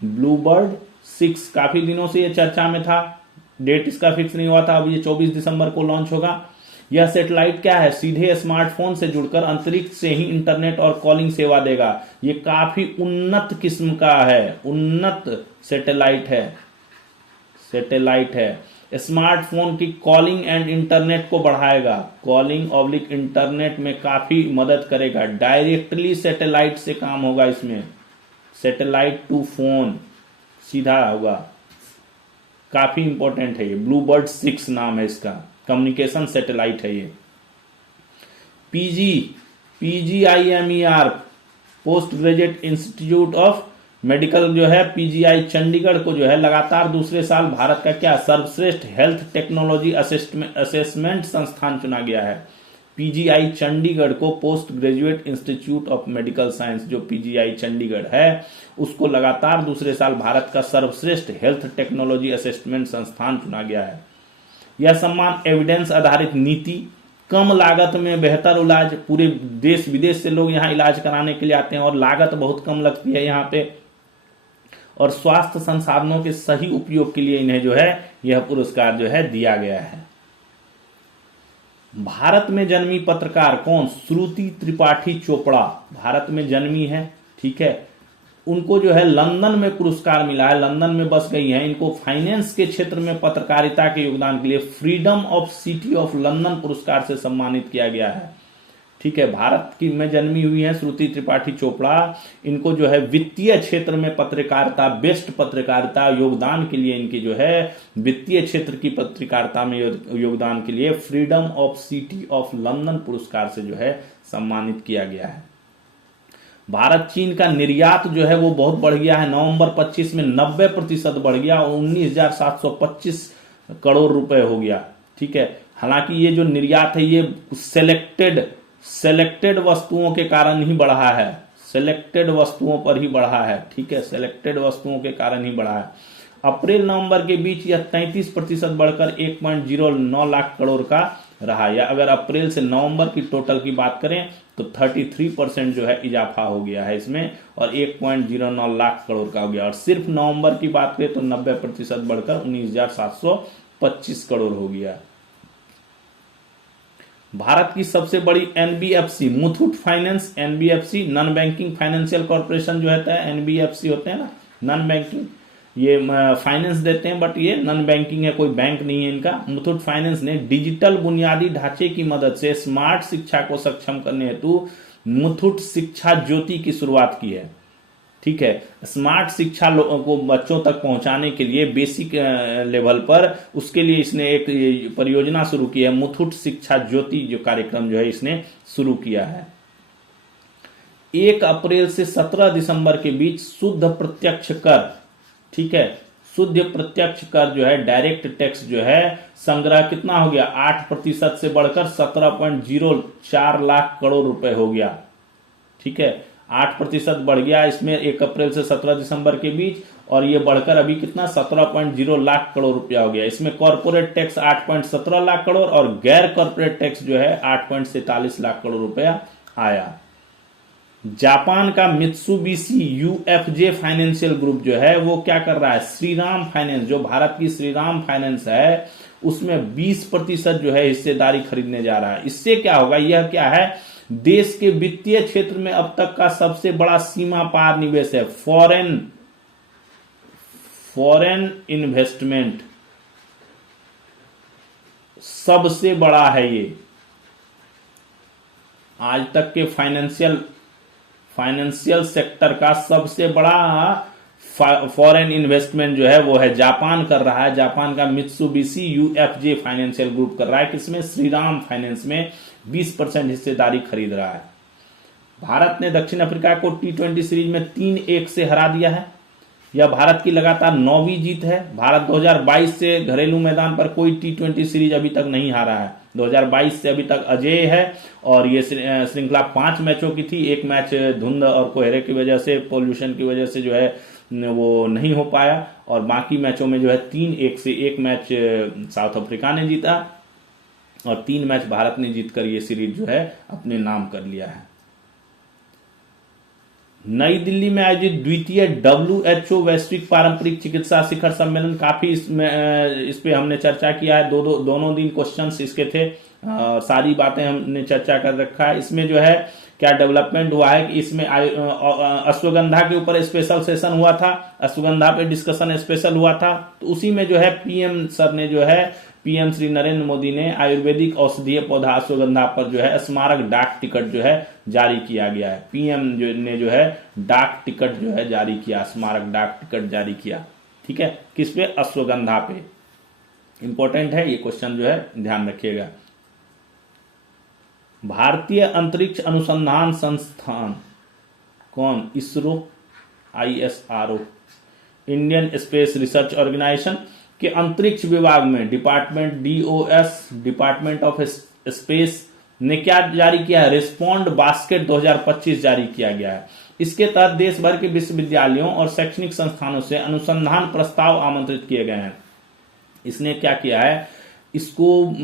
ब्लूबर्ड 6 काफी दिनों से ये चर्चा में था, डेट इसका फिक्स नहीं हुआ था, अब ये 24 दिसंबर को लॉन्च होगा। यह सैटेलाइट क्या है? सीधे स्मार्टफोन से जुड़कर अंतरिक्ष से ही इंटरनेट और कॉलिंग सेवा देगा। ये काफी उन्नत किस्म का है, उन्नत सैटेलाइट है। स्मार्टफोन की कॉलिंग एंड इंटरनेट को बढ़ाएगा, कॉलिंग ऑब्लिक इंटरनेट में काफी मदद करेगा। डायरेक्टली सैटेलाइट से काम होगा इसमें, सैटेलाइट टू फोन सीधा होगा। काफी इंपॉर्टेंट है ये। ब्लूबर्ड 6 नाम है इसका, कम्युनिकेशन सैटेलाइट है ये। PGIMER post graduate institute of medical जो है PGI चंडीगढ़ को जो है लगातार दूसरे साल भारत का क्या सर्वश्रेष्ठ हेल्थ टेक्नोलॉजी असेसमेंट संस्थान चुना गया है। PGI चंडीगढ़ को post graduate institute of medical science जो PGI चंडीगढ़ है उसको लगातार दूसरे साल भारत का सर्वश्रेष्ठ हेल्थ टेक्नोलॉजी असेसमेंट संस्थान चुना गया है। यह सम्मान एविडेंस आधारित नीति, कम लागत में बेहतर इलाज, पूरे देश विदेश से लोग यहाँ इलाज कराने के लिए आते हैं और लागत बहुत कम लगती है यहाँ पे, और स्वास्थ्य संसाधनों के सही उपयोग के लिए इन्हें जो है यह पुरस्कार जो है दिया गया है। भारत में जन्मी पत्रकार कौन? श्रुति त्रिपाठी चोपड़ा भारत में जन्मी है, ठीक है। उनको जो है लंदन में पुरस्कार मिला है, लंदन में बस गई हैं। इनको फाइनेंस के क्षेत्र में पत्रकारिता के योगदान के लिए freedom of city of London पुरस्कार से सम्मानित किया गया है, ठीक है। भारत की में जन्मी हुई है श्रुति त्रिपाठी चोपड़ा। इनको जो है वित्तीय क्षेत्र में पत्रकारिता, बेस्ट पत्रकारिता योगदान के लिए इनकी जो है वित्तीय क्षेत्र की पत्रकारिता में योगदान के लिए freedom of city of London पुरस्कार से जो है सम्मानित किया गया है। भारत चीन का निर्यात जो है वो बहुत बढ़ गया है। नवंबर 25 में 90% बढ़ गया और 19,725 करोड़ रुपए हो गया, ठीक है। हालांकि ये जो निर्यात है ये सेलेक्टेड वस्तुओं के कारण ही बढ़ा है, सेलेक्टेड वस्तुओं पर ही बढ़ा है, ठीक है, सेलेक्टेड वस्तुओं के कारण ही बढ़ा है। अप्रैल नवंबर के बीच यह 33% बढ़कर 1.09 लाख करोड़ का रहा। या अगर अप्रैल से नवंबर की टोटल की बात करें तो 33% जो है इजाफा हो गया है इसमें और 1.09 लाख करोड़ का हो गया। और सिर्फ नवंबर की बात करें तो 90% बढ़कर 19,725 करोड़ हो गया। भारत की सबसे बड़ी NBFC Muthoot finance, NBFC non banking financial corporation जो होता है NBFC होते हैं ना, नॉन बैंकिंग ये फाइनेंस देते हैं, बट ये नॉन बैंकिंग है, कोई बैंक नहीं है इनका। मुथूट फाइनेंस ने डिजिटल बुनियादी ढांचे की मदद से स्मार्ट शिक्षा को सक्षम करने हेतु मुथूट शिक्षा ज्योति की शुरुआत की है। ठीक है, स्मार्ट शिक्षा लोगों को बच्चों तक पहुंचाने के लिए बेसिक लेवल पर, उसके लिए इसने एक परियोजना शुरू की है, मुथूट शिक्षा ज्योति जो कार्यक्रम जो है इसने शुरू किया है। 1 अप्रैल से 17 दिसंबर के बीच शुद्ध प्रत्यक्ष कर, ठीक है, शुद्ध प्रत्यक्ष कर जो है डायरेक्ट टैक्स जो है संग्रह कितना हो गया, 8% से बढ़कर 17.04 लाख करोड़ रुपए हो गया। ठीक है, 8% बढ़ गया इसमें 1 अप्रैल से 17 दिसंबर के बीच, और ये बढ़कर अभी कितना 17.0 लाख करोड़ रुपया हो गया। इसमें कॉर्पोरेट टैक्स 8.17 लाख करोड़ और गैर कॉर्पोरेट टैक्स जो है 8.47 लाख करोड़ रुपया आया। जापान का मित्सुबिशी यूएफजे फाइनेंशियल ग्रुप जो है वो क्या कर रहा है, श्रीराम फाइनेंस, जो भारत की श्रीराम फाइनेंस है उसमें 20% जो है हिस्सेदारी खरीदने जा रहा है। इससे क्या होगा, यह क्या है, देश के वित्तीय क्षेत्र में अब तक का सबसे बड़ा सीमा पार निवेश है। फॉरेन इन्वेस्टमेंट सबसे बड़ा है ये, आज तक के फाइनेंशियल सेक्टर का सबसे बड़ा फॉरेन इन्वेस्टमेंट जो है वो है जापान कर रहा है। जापान का मित्सुबिशी यूएफजे फाइनेंशियल ग्रुप कर रहा है, किसमें, श्रीराम फाइनेंस में 20% हिस्सेदारी खरीद रहा है। भारत ने दक्षिण अफ्रीका को T20 सीरीज में 3-1 से हरा दिया है। यह भारत की लगातार 9वीं जीत है। भारत 2022 से घरेलू मैदान पर कोई T20 सीरीज अभी तक नहीं हारा है, 2022 से अभी तक अजेय है। और ये श्रृंखला 5 मैचों की थी, एक मैच धुंध और कोहरे की वजह से, पोल्यूशन की वजह से जो है वो नहीं हो पाया, और बाकी मैचों में जो है 3-1 से एक मैच साउथ अफ्रीका ने जीता और 3 मैच भारत ने जीतकर ये सीरीज जो है अपने नाम कर लिया है। नई दिल्ली में आयोजित द्वितीय WHO वैश्विक पारंपरिक चिकित्सा शिखर सम्मेलन, काफी इस पे हमने चर्चा किया है, दोनों दिन क्वेश्चंस इसके थे, सारी बातें हमने चर्चा कर रखा है। इसमें जो है क्या डेवलपमेंट हुआ है कि इसमें अश्वगंधा के ऊपर स्पेशल सेशन हुआ था, अश्वगंधा पे डिस्कशन स्पेशल हुआ था, तो उसी में जो है पीएम सर ने जो है, पीएम श्री नरेंद्र मोदी ने आयुर्वेदिक औषधीय पौधा अश्वगंधा पर जो है स्मारक डाक टिकट जो है जारी किया गया है। पीएम ने जो है डाक टिकट जो है जारी किया, स्मारक डाक टिकट जारी किया। ठीक है, किस पे, अश्वगंधा पे। इंपॉर्टेंट है ये क्वेश्चन जो है, ध्यान रखिएगा। भारतीय अंतरिक्ष अनुसंधान संस्थान, कौन, ISRO, ISRO, Indian space research organisation के अंतरिक्ष विभाग में department DOS, department of space ने क्या जारी किया है, रिस्पॉन्ड बास्केट 2025 जारी किया गया है। इसके तहत देश भर के विश्वविद्यालयों और शैक्षणिक संस्थानों से अनुसंधान प्रस्ताव आमंत्रित किए गए हैं। इसने क्या किया है, इसको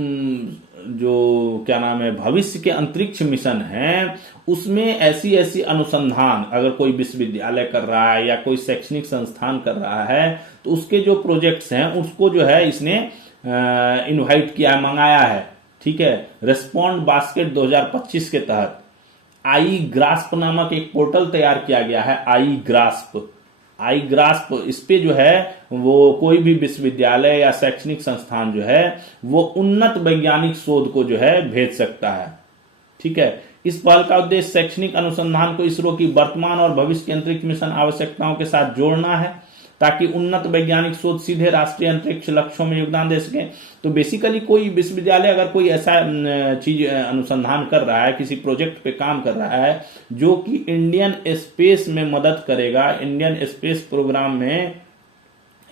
जो क्या नाम है, भविष्य के अंतरिक्ष मिशन है उसमें ऐसी ऐसी अनुसंधान अगर कोई विश्वविद्यालय कर रहा है या कोई शैक्षणिक संस्थान कर रहा है तो उसके जो प्रोजेक्ट्स हैं उसको जो है इसने इनवाइट किया है, मंगाया है। ठीक है, रिस्पॉन्ड बास्केट 2025 के तहत आई ग्रास्प नामक एक पोर्टल तैयार किया गया है। आई ग्रास्प इस पे जो है वो कोई भी विश्वविद्यालय या शैक्षणिक संस्थान जो है वो उन्नत वैज्ञानिक शोध को जो है भेज सकता है। ठीक है, इस पहल का उद्देश्य शैक्षणिक अनुसंधान को इसरो की वर्तमान और भविष्य के अंतरिक्ष मिशन आवश्यकताओं के साथ जोड़ना है ताकि उन्नत वैज्ञानिक शोध सीधे राष्ट्रीय अंतरिक्ष लक्ष्यों में योगदान दे सके। तो बेसिकली कोई विश्वविद्यालय अगर कोई ऐसा चीज अनुसंधान कर रहा है, किसी प्रोजेक्ट पे काम कर रहा है जो कि इंडियन स्पेस में मदद करेगा, इंडियन स्पेस प्रोग्राम में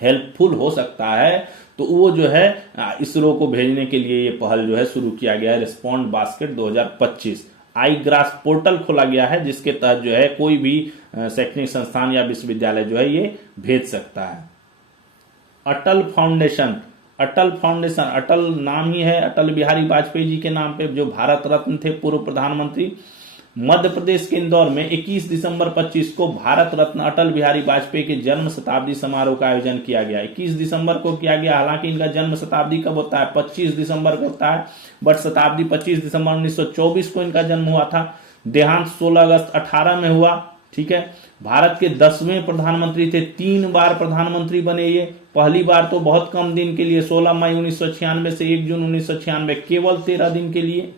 हेल्पफुल हो सकता है, तो वो जो है इसरो को भेजने के लिए ये पहल जो है शुरू किया गया है, रिस्पॉन्ड बास्केट 2025। आई ग्रास पोर्टल खोला गया है जिसके तहत जो है कोई भी शैक्षणिक संस्थान या विश्वविद्यालय जो है ये भेज सकता है। अटल फाउंडेशन, अटल नाम ही है अटल बिहारी वाजपेयी जी के नाम पे, जो भारत रत्न थे, पूर्व प्रधानमंत्री। मध्य प्रदेश के इंदौर में 21 दिसंबर 25 को भारत रत्न अटल बिहारी वाजपेयी के जन्म शताब्दी समारोह का आयोजन किया गया। 21 दिसंबर को किया गया, हालांकि इनका जन्म शताब्दी कब होता है, 25 दिसंबर को होता है, बट शताब्दी 25 दिसंबर 1924 को इनका जन्म हुआ था। देहांत 16 अगस्त 18 में हुआ। ठीक है, भारत के 10वें प्रधानमंत्री थे, 3 बार प्रधानमंत्री बने ये। पहली बार तो बहुत कम दिन के लिए 16 मई 1996 से 1 जून 1996, केवल 13 दिन के लिए।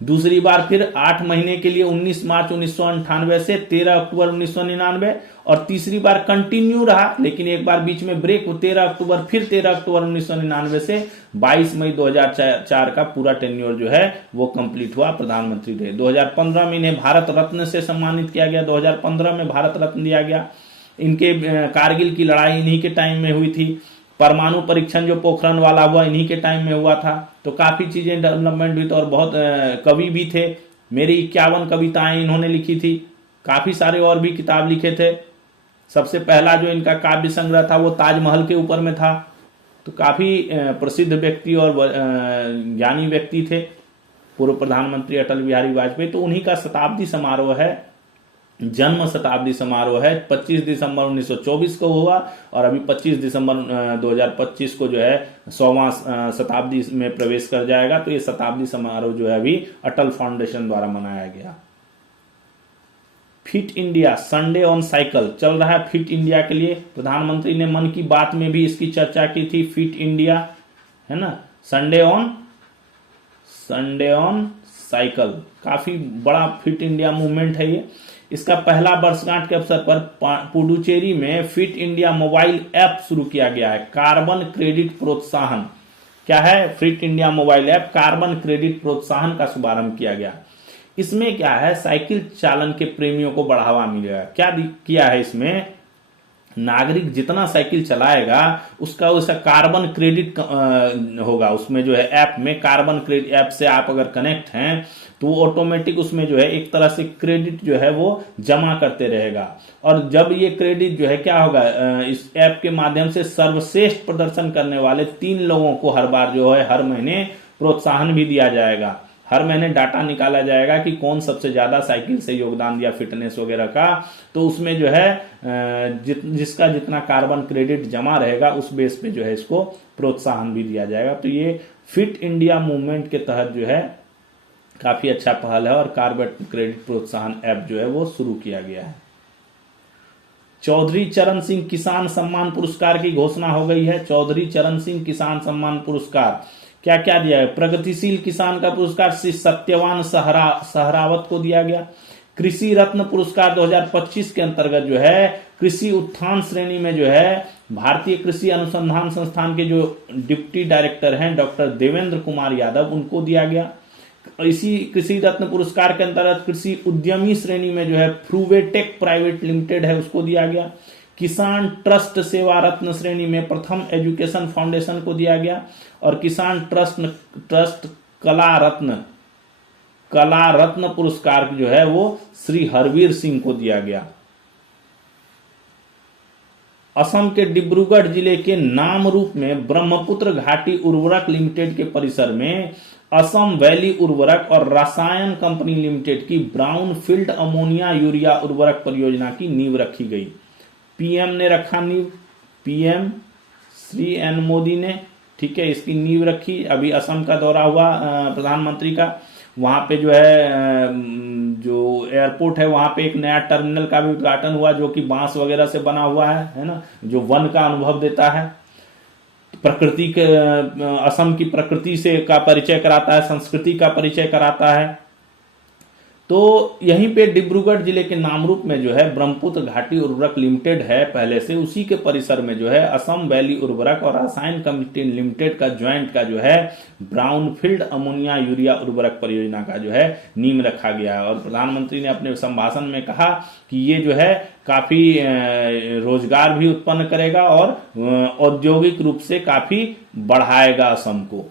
दूसरी बार फिर 8 महीने के लिए 19 मार्च 1998 से 13 अक्टूबर 1999, और तीसरी बार कंटिन्यू रहा, लेकिन एक बार बीच में ब्रेक, 13 अक्टूबर, फिर 13 अक्टूबर 1999 से 22 मई 2004 का पूरा टेन्योर जो है वो कंप्लीट हुआ, प्रधानमंत्री रहे। 2015 में इन्हें भारत रत्न से सम्मानित किया गया, 2015 में भारत रत्न दिया गया। इनके कारगिल की लड़ाई इन्हीं के टाइम में हुई थी। परमाणु परीक्षण जो पोखरण वाला हुआ इन्हीं के टाइम में हुआ था। तो काफी चीजें डेवलपमेंट हुई थी, और बहुत कवि भी थे। मेरी 51 कविताएं इन्होंने लिखी थी, काफी सारे और भी किताब लिखे थे। सबसे पहला जो इनका काव्य संग्रह था वो ताजमहल के ऊपर में था। तो काफी प्रसिद्ध व्यक्ति और ज्ञानी व्यक्ति थे पूर्व प्रधानमंत्री अटल बिहारी वाजपेयी। तो उन्हीं का शताब्दी समारोह है, जन्म शताब्दी समारोह है। 25 दिसंबर 1924 को हुआ, और अभी 25 दिसंबर 2025 को जो है 100वां शताब्दी में प्रवेश कर जाएगा। तो ये शताब्दी समारोह जो है अभी अटल फाउंडेशन द्वारा मनाया गया। Fit India Sunday on cycle चल रहा है। फिट इंडिया के लिए प्रधानमंत्री ने मन की बात में भी इसकी चर्चा की थी। फिट इंडिया है ना, संडे ऑन साइकिल, काफी बड़ा फिट इंडिया मूवमेंट है ये। इसका पहला वर्षगांठ के अवसर पर पुडुचेरी में फिट इंडिया मोबाइल ऐप शुरू किया गया है। कार्बन क्रेडिट प्रोत्साहन, क्या है? Fit India mobile app carbon credit प्रोत्साहन का शुभारंभ किया गया। इसमें क्या है, साइकिल चालन के प्रेमियों को बढ़ावा मिलेगा। क्या किया है इसमें, नागरिक जितना साइकिल चलाएगा उसका वैसा कार्बन क्रेडिट होगा। उसमें जो है ऐप में कार्बन क्रेडिट, ऐप से आप अगर कनेक्ट हैं तो वो ऑटोमेटिक उसमें जो है एक तरह से क्रेडिट जो है वो जमा करते रहेगा। और जब ये क्रेडिट जो है क्या होगा, इस ऐप के माध्यम से सर्वश्रेष्ठ प्रदर्शन करने वाले 3 लोगों को हर बार जो है हर महीने प्रोत्साहन भी दिया जाएगा। हर महीने डाटा निकाला जाएगा कि कौन सबसे ज्यादा साइकिल से योगदान दिया फिटनेस वगैरह का। तो उसमें जो है जिसका जितना कार्बन क्रेडिट जमा रहेगा उस बेस पे जो है इसको प्रोत्साहन भी दिया जाएगा। तो ये फिट इंडिया मूवमेंट के तहत जो है काफी अच्छा पहल है, और कार्बन क्रेडिट प्रोत्साहन ऐप जो है वो शुरू किया गया है। चौधरी चरण सिंह किसान सम्मान पुरस्कार की घोषणा हो गई है। चौधरी चरण सिंह किसान सम्मान पुरस्कार क्या क्या दिया है? प्रगतिशील किसान का पुरस्कार श्री सत्यवान सहरावत को दिया गया। कृषि रत्न पुरस्कार 2025 के अंतर्गत जो है कृषि उत्थान श्रेणी में जो है भारतीय कृषि अनुसंधान संस्थान के जो डिप्टी डायरेक्टर हैं डॉक्टर देवेंद्र कुमार यादव, उनको दिया गया। इसी कृषि रत्न पुरस्कार के अंतर्गत कृषि उद्यमी श्रेणी में जो है फ्रूवेटेक प्राइवेट लिमिटेड है, उसको दिया गया। किसान ट्रस्ट सेवा रत्न श्रेणी में प्रथम एजुकेशन फाउंडेशन को दिया गया, और किसान ट्रस्ट कला रत्न पुरस्कार जो है वो श्री हरवीर सिंह को दिया गया। असम के डिब्रूगढ़ जिले के नामरूप में ब्रह्मपुत्र घाटी उर्वरक लिमिटेड के परिसर में असम वैली उर्वरक और रसायन कंपनी लिमिटेड की ब्राउन फील्ड अमोनिया यूरिया उर्वरक परियोजना की नींव रखी गई। पीएम ने रखा नींव, पीएम श्री एन मोदी ने, ठीक है, इसकी नींव रखी। अभी असम का दौरा हुआ प्रधानमंत्री का, वहां पे जो है जो एयरपोर्ट है वहां पे एक नया टर्मिनल का भी उद्घाटन हुआ जो कि बांस वगैरह से बना हुआ है ना, जो वन का अनुभव देता है, प्रकृति के असम की प्रकृति से का परिचय कराता है, संस्कृति का परिचय कराता है। तो यहीं पे डिब्रूगढ़ जिले के नामरूप में जो है ब्रह्मपुत्र घाटी उर्वरक लिमिटेड है पहले से, उसी के परिसर में जो है असम वैली उर्वरक और रसायन कंपनी लिमिटेड का ज्वाइंट का जो है ब्राउन फील्ड अमोनिया यूरिया उर्वरक परियोजना का जो है नींव रखा गया है। और प्रधानमंत्री ने अपने संभाषण में कहा कि ये जो है काफी रोजगार भी उत्पन्न करेगा और औद्योगिक रूप से काफी बढ़ाएगा असम को।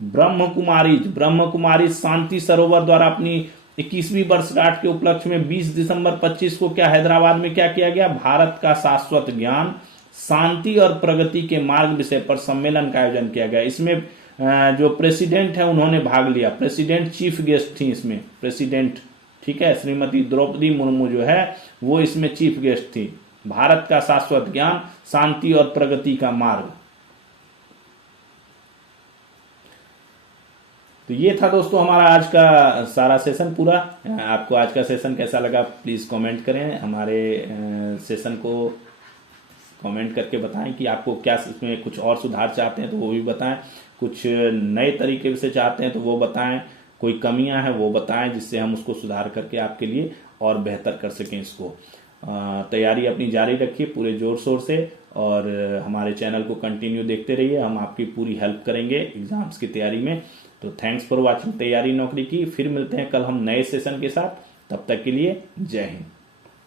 ब्रह्म कुमारी शांति सरोवर द्वारा अपनी 21वीं वर्षगांठ के उपलक्ष्य में 20 दिसंबर 25 को क्या हैदराबाद में क्या किया गया, भारत का शाश्वत ज्ञान शांति और प्रगति के मार्ग विषय पर सम्मेलन का आयोजन किया गया। इसमें जो प्रेसिडेंट है उन्होंने भाग लिया, प्रेसिडेंट चीफ गेस्ट थी इसमें, प्रेसिडेंट, ठीक है, श्रीमती द्रौपदी मुर्मू जो है वो इसमें चीफ गेस्ट थी। भारत का शाश्वत ज्ञान शांति और प्रगति का मार्ग। तो ये था दोस्तों हमारा आज का सारा सेशन पूरा। आपको आज का सेशन कैसा लगा प्लीज़ कमेंट करें, हमारे सेशन को कमेंट करके बताएं कि आपको क्या इसमें कुछ और सुधार चाहते हैं तो वो भी बताएं, कुछ नए तरीके से चाहते हैं तो वो बताएं, कोई कमियां हैं वो बताएं जिससे हम उसको सुधार करके आपके लिए और बेहतर कर सकें इसको। तैयारी अपनी जारी रखिए पूरे जोर शोर से और हमारे चैनल को कंटिन्यू देखते रहिए, हम आपकी पूरी हेल्प करेंगे एग्जाम्स की तैयारी में। तो थैंक्स फॉर वॉचिंग तैयारी नौकरी की। फिर मिलते हैं कल हम नए सेशन के साथ, तब तक के लिए जय हिंद।